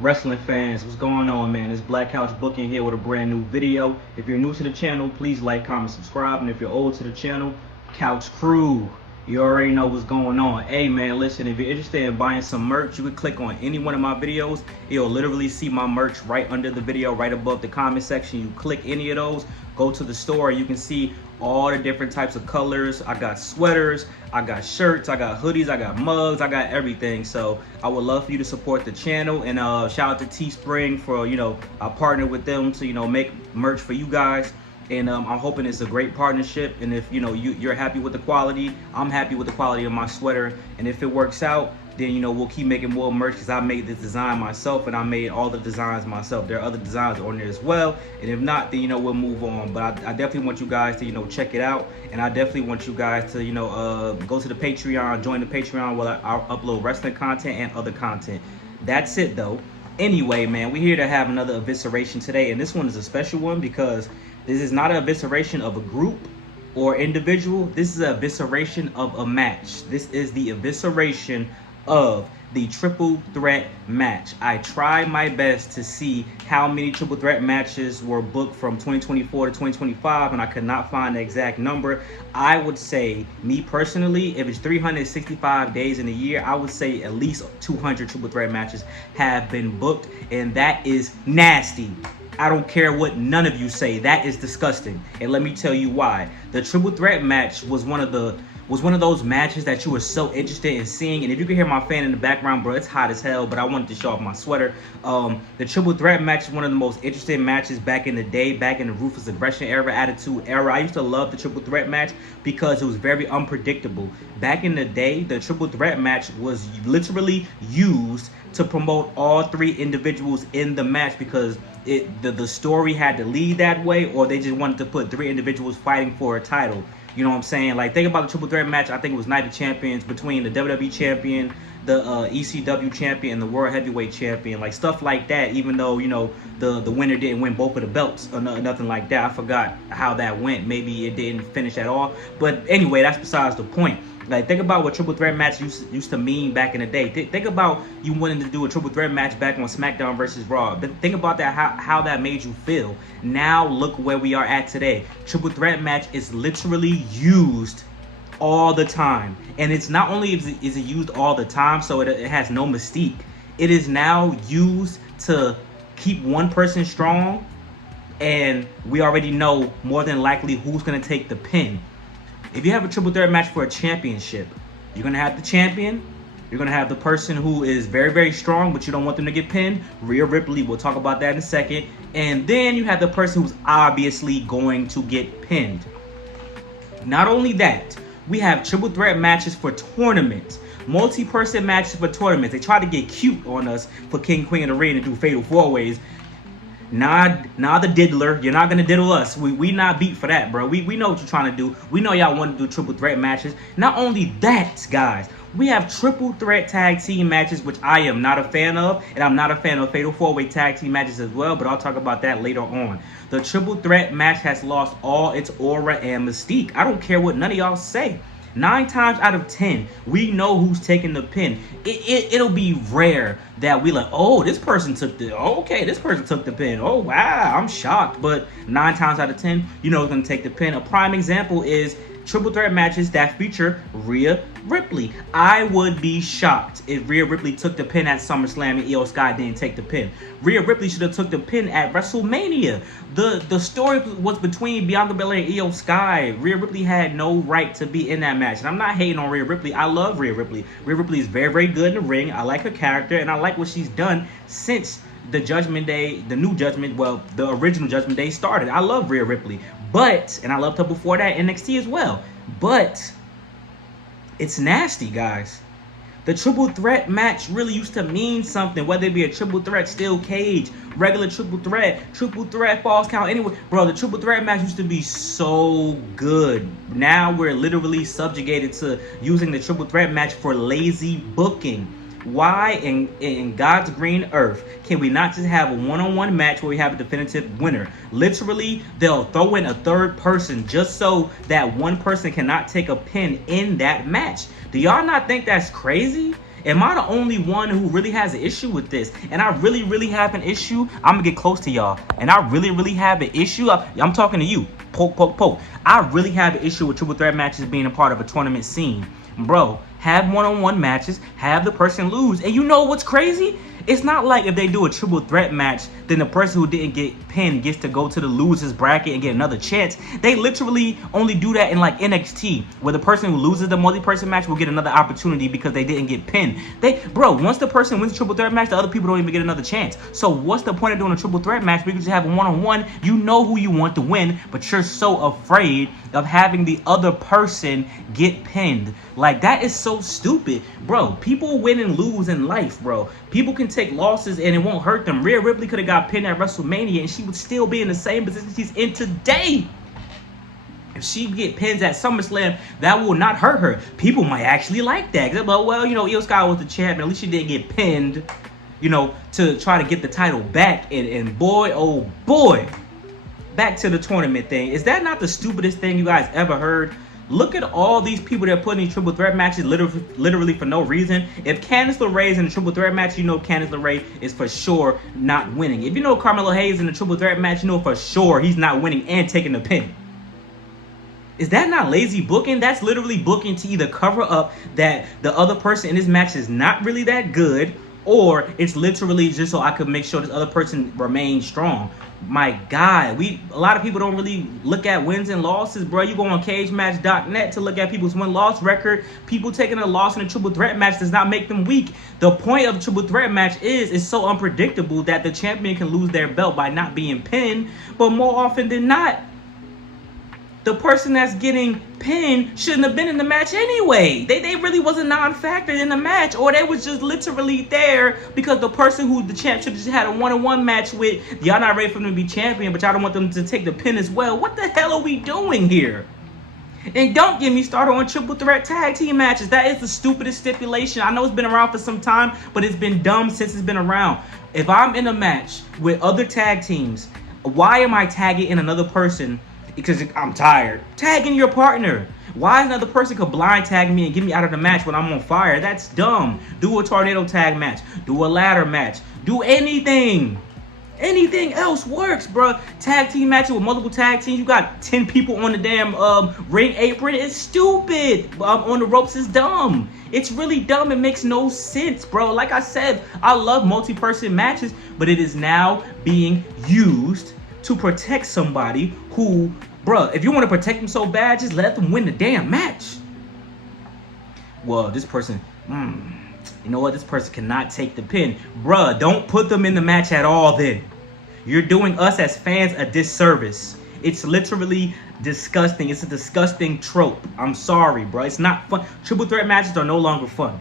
Wrestling fans, what's going on, man? It's Black Couch Booking here with a brand new video. If you're new to the channel, please like, comment, subscribe. And if you're old to the channel, Couch Crew, you already know what's going on. Hey man, listen, if you're interested in buying some merch, you can click on any one of my videos. You'll literally see my merch right under the video, right above the comment section. You click any of those, go to the store, you can see all the different types of colors. I got sweaters, I got shirts, I got hoodies, I got mugs, I got everything. So I would love for you to support the channel, and shout out to Teespring for, I partnered with them to, make merch for you guys. And I'm hoping it's a great partnership. And if you're happy with the quality, I'm happy with the quality of my sweater. And if it works out, then we'll keep making more merch, because I made this design myself and I made all the designs myself. There are other designs on there as well. And if not, then we'll move on. But I definitely want you guys to check it out. And I definitely want you guys to go to the Patreon, join the Patreon where I'll upload wrestling content and other content. That's it though. Anyway, man, we're here to have another evisceration today, and this one is a special one because this is not an evisceration of a group or individual. This is an evisceration of a match. This is the evisceration of the triple threat match. I tried my best to see how many triple threat matches were booked from 2024 to 2025, and I could not find the exact number. I would say, me personally, if it's 365 days in a year, I would say at least 200 triple threat matches have been booked, and that is nasty. I don't care what none of you say. That is disgusting. And let me tell you why. The triple threat match was one of those matches that you were so interested in seeing. And if you can hear my fan in the background, bro, it's hot as hell, but I wanted to show off my sweater. The triple threat match is one of the most interesting matches back in the day, back in the Ruthless Aggression era, Attitude era. I used to love the triple threat match because it was very unpredictable. Back in the day, the triple threat match was literally used to promote all three individuals in the match, because the story had to lead that way, or they just wanted to put three individuals fighting for a title. You know what I'm saying? Like, think about the triple threat match. I think it was Night of Champions between the WWE champion, the ECW champion, and the World Heavyweight champion. Like, stuff like that, even though, the winner didn't win both of the belts or nothing like that. I forgot how that went. Maybe it didn't finish at all. But anyway, that's besides the point. Like, think about what triple threat match used to mean back in the day. Think about you wanting to do a triple threat match back on Smackdown versus Raw. But think about that, how that made you feel. Now look where we are at today. Triple threat match is literally used all the time. And it's not only is it used all the time, so it has no mystique. It is now used to keep one person strong, and we already know more than likely who's going to take the pin. If you have a triple threat match for a championship, you're going to have the champion, you're going to have the person who is very, very strong, but you don't want them to get pinned, Rhea Ripley, we'll talk about that in a second, and then you have the person who's obviously going to get pinned. Not only that, we have triple threat matches for tournaments, multi-person matches for tournaments. They try to get cute on us for King, Queen, and the Ring and do fatal four-ways. Nah, the diddler. You're not gonna diddle us. We not beat for that, bro. We know what you're trying to do. We know y'all want to do triple threat matches. Not only that, guys, we have triple threat tag team matches, which I am not a fan of, and I'm not a fan of fatal four-way tag team matches as well, but I'll talk about that later on. The triple threat match has lost all its aura and mystique. I don't care what none of y'all say. 9 times out of 10, we know who's taking the pin. It'll be rare that we like, oh, this person took the, okay, this person took the pin. Oh, wow, I'm shocked. But 9 times out of 10, you know who's going to take the pin. A prime example is triple threat matches that feature Rhea Ripley. I would be shocked if Rhea Ripley took the pin at SummerSlam and Io Sky didn't take the pin. Rhea Ripley should have took the pin at WrestleMania. The story was between Bianca Belair and Io Sky. Rhea Ripley had no right to be in that match. And I'm not hating on Rhea Ripley. I love Rhea Ripley. Rhea Ripley is very, very good in the ring. I like her character, and I like what she's done since the Judgment Day, the new Judgment, well, the original Judgment Day started. I love Rhea Ripley. But, and I loved her before that, NXT as well. But it's nasty, guys. The triple threat match really used to mean something, whether it be a triple threat steel cage, regular triple threat falls count, anyway. Bro, the triple threat match used to be so good. Now we're literally subjugated to using the triple threat match for lazy booking. Why in God's green earth can we not just have a one-on-one match where we have a definitive winner? Literally, they'll throw in a third person just so that one person cannot take a pin in that match. Do y'all not think that's crazy? Am I the only one who really has an issue with this? And I really have an issue. I'm gonna get close to y'all. And I really have an issue. I'm talking to you. Poke. I really have an issue with triple threat matches being a part of a tournament scene. Bro, have one-on-one matches, have the person lose. And you know what's crazy? It's not like if they do a triple threat match, then the person who didn't get pinned gets to go to the losers bracket and get another chance. They literally only do that in like NXT, where the person who loses the multi-person match will get another opportunity because they didn't get pinned. Bro, once the person wins a triple threat match, the other people don't even get another chance. So what's the point of doing a triple threat match? We can just have a one-on-one. You know who you want to win, but you're so afraid of having the other person get pinned. Like, that is so stupid. Bro, people win and lose in life, bro. People can take losses and it won't hurt them. Rhea Ripley could have got pinned at WrestleMania and she would still be in the same position she's in today. If she get pins at SummerSlam, that will not hurt her. People might actually like that. But, well, you know, Io Sky was the champion. At least she didn't get pinned, you know, to try to get the title back. And boy, oh boy, back to the tournament thing. Is that not the stupidest thing you guys ever heard? Look at all these people that are putting these triple threat matches literally for no reason. If Candice LeRae is in a triple threat match, you know Candice LeRae is for sure not winning. If you know Carmelo Hayes in a triple threat match, you know for sure he's not winning and taking the pin. Is that not lazy booking? That's literally booking to either cover up that the other person in this match is not really that good, or it's literally just so I could make sure this other person remains strong. My God, a lot of people don't really look at wins and losses, bro. You go on cagematch.net to look at people's win-loss record. People taking a loss in a triple threat match does not make them weak. The point of a triple threat match is it's so unpredictable that the champion can lose their belt by not being pinned. But more often than not, the person that's getting pinned shouldn't have been in the match anyway. They really was a non-factor in the match, or they was just literally there because the person who the champ should have just had a one-on-one match with, y'all not ready for them to be champion, but y'all don't want them to take the pin as well. What the hell are we doing here? And don't get me started on triple threat tag team matches. That is the stupidest stipulation. I know it's been around for some time, but it's been dumb since it's been around. If I'm in a match with other tag teams, why am I tagging in another person? Because I'm tired. Tagging your partner. Why another person could blind tag me and get me out of the match when I'm on fire? That's dumb. Do a tornado tag match. Do a ladder match. Do anything. Anything else works, bro. Tag team matches with multiple tag teams. You got 10 people on the damn ring apron. It's stupid. On the ropes is dumb. It's really dumb. It makes no sense, bro. Like I said, I love multi-person matches, but it is now being used to protect somebody who, bruh, if you want to protect them so bad, just let them win the damn match. Well, this person, you know what? This person cannot take the pin. Bruh, don't put them in the match at all then. You're doing us as fans a disservice. It's literally disgusting. It's a disgusting trope. I'm sorry, bruh. It's not fun. Triple threat matches are no longer fun.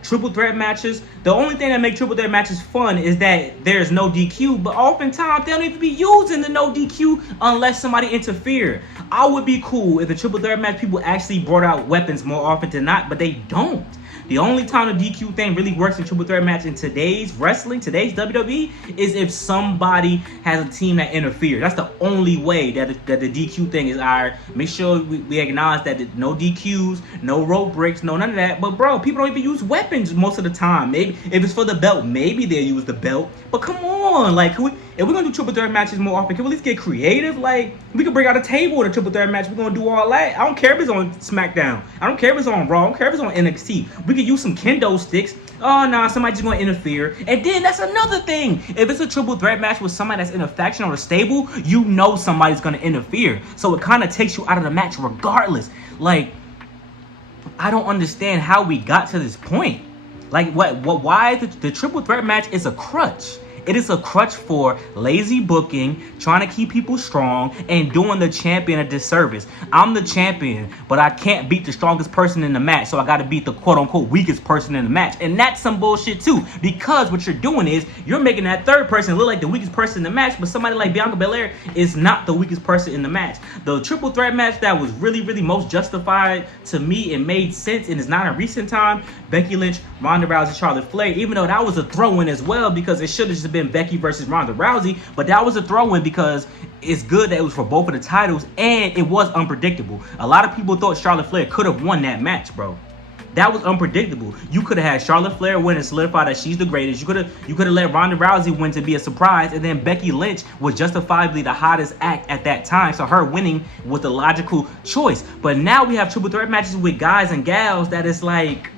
Triple threat matches, the only thing that makes triple threat matches fun is that there's no DQ, but oftentimes they don't even be using the no DQ unless somebody interfered. I would be cool if the triple threat match people actually brought out weapons more often than not, but they don't. The only time the DQ thing really works in triple threat match in today's wrestling, today's WWE, is if somebody has a team that interferes. That's the only way that the DQ thing is alright. Make sure we acknowledge that no DQs, no rope breaks, no none of that. But bro, people don't even use weapons most of the time. Maybe if it's for the belt, maybe they'll use the belt. But come on, like if we're gonna do triple threat matches more often, can we at least get creative? Like we could bring out a table in a triple threat match. We're gonna do all that. I don't care if it's on Smackdown. I don't care if it's on Raw. I don't care if it's on NXT. We could use some kendo sticks. Oh nah, somebody's just gonna interfere. And then that's another thing. If it's a triple threat match with somebody that's in a faction or a stable, you know somebody's gonna interfere. So it kind of takes you out of the match regardless. Like, I don't understand how we got to this point. Like, why the triple threat match is a crutch. It is a crutch for lazy booking, trying to keep people strong, and doing the champion a disservice. I'm the champion, but I can't beat the strongest person in the match, so I got to beat the quote-unquote weakest person in the match. And that's some bullshit too, because what you're doing is you're making that third person look like the weakest person in the match, but somebody like Bianca Belair is not the weakest person in the match. The triple threat match that was really most justified to me and made sense, and is not in recent time, Becky Lynch, Ronda Rousey, Charlotte Flair, even though that was a throw-in as well, because it should have just been Becky versus Ronda Rousey, but that was a throw-in because it's good that it was for both of the titles, and it was unpredictable. A lot of people thought Charlotte Flair could have won that match, bro. That was unpredictable. You could have had Charlotte Flair win and solidify that she's the greatest. You could have let Ronda Rousey win to be a surprise, and then Becky Lynch was justifiably the hottest act at that time, so her winning was the logical choice. But now we have triple threat matches with guys and gals that is like,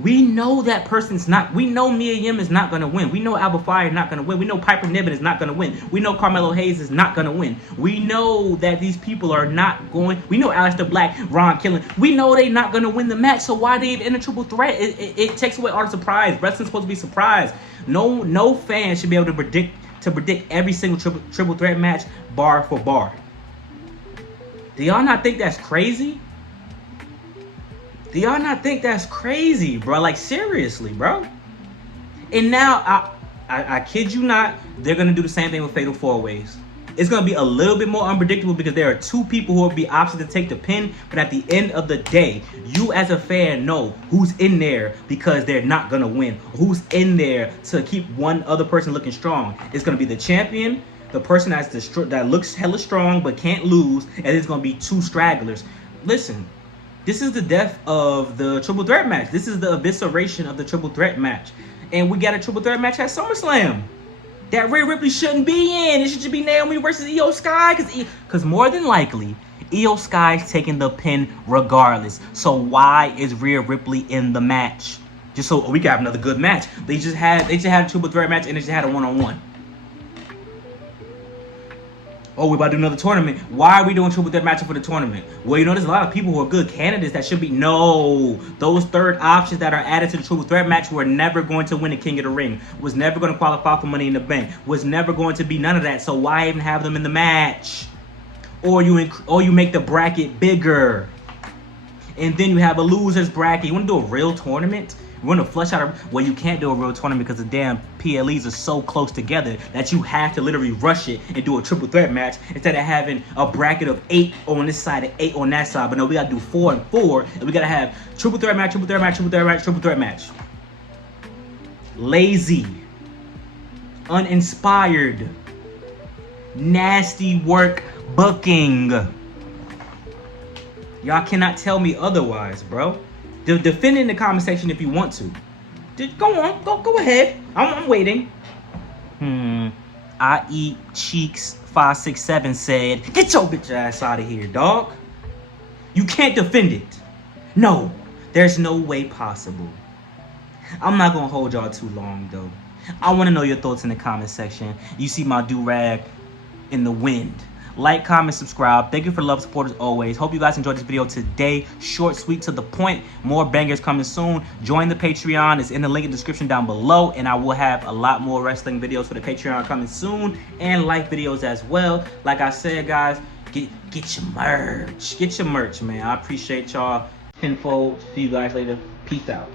we know that person's not. We know Mia Yim is not gonna win. We know Alba Fire is not gonna win. We know Piper Niven is not gonna win. We know Carmelo Hayes is not gonna win. We know that these people are not going. We know Aleister Black, Ron Killen. We know they're not gonna win the match. So why they in a triple threat? It takes away all the surprise. Wrestling's supposed to be surprised. No fan should be able to predict every single triple threat match bar for bar. Do y'all not think that's crazy? Do y'all not think that's crazy, bro? Like, seriously, bro. And now, I kid you not, they're going to do the same thing with Fatal 4-Ways. It's going to be a little bit more unpredictable because there are two people who will be opted to take the pin. But at the end of the day, you as a fan know who's in there because they're not going to win. Who's in there to keep one other person looking strong. It's going to be the champion, the person that looks hella strong but can't lose, and it's going to be two stragglers. Listen. This is the death of the triple threat match. This is the evisceration of the triple threat match. And we got a triple threat match at SummerSlam that Rhea Ripley shouldn't be in. It should just be Naomi versus Io Sky. Because more than likely, Io Sky's taking the pin regardless. So why is Rhea Ripley in the match? Just so we can have another good match. They just had a triple threat match and they just had a one-on-one. Oh, we're about to do another tournament. Why are we doing triple threat matches for the tournament? Well, you know, there's a lot of people who are good candidates that should be. No, those third options that are added to the triple threat match were never going to win a King of the Ring. Was never going to qualify for Money in the Bank. Was never going to be none of that. So why even have them in the match? Or you make the bracket bigger, and then you have a losers bracket. You want to do a real tournament? You want to flush out well, you can't do a real tournament because the damn PLEs are so close together that you have to literally rush it and do a triple threat match instead of having a bracket of 8 on this side and 8 on that side. But no, we got to do 4 and 4, and we got to have triple threat match, triple threat match, triple threat match, triple threat match. Lazy, uninspired, nasty work booking. Y'all cannot tell me otherwise, bro. Defend it in the comment section if you want to. Just go on. Go ahead. I'm waiting. I eat cheeks 567 said, get your bitch ass out of here, dog. You can't defend it. No, there's no way possible. I'm not gonna hold y'all too long though. I want to know your thoughts in the comment section. You see my do-rag in the wind. Like, comment, subscribe. Thank you for the love, support as always. Hope you guys enjoyed this video today. Short, sweet, to the point. More bangers coming soon. Join the Patreon. It's in the link in the description down below. And I will have a lot more wrestling videos for the Patreon coming soon. And life videos as well. Like I said, guys, get your merch. Get your merch, man. I appreciate y'all. Tenfold. See you guys later. Peace out.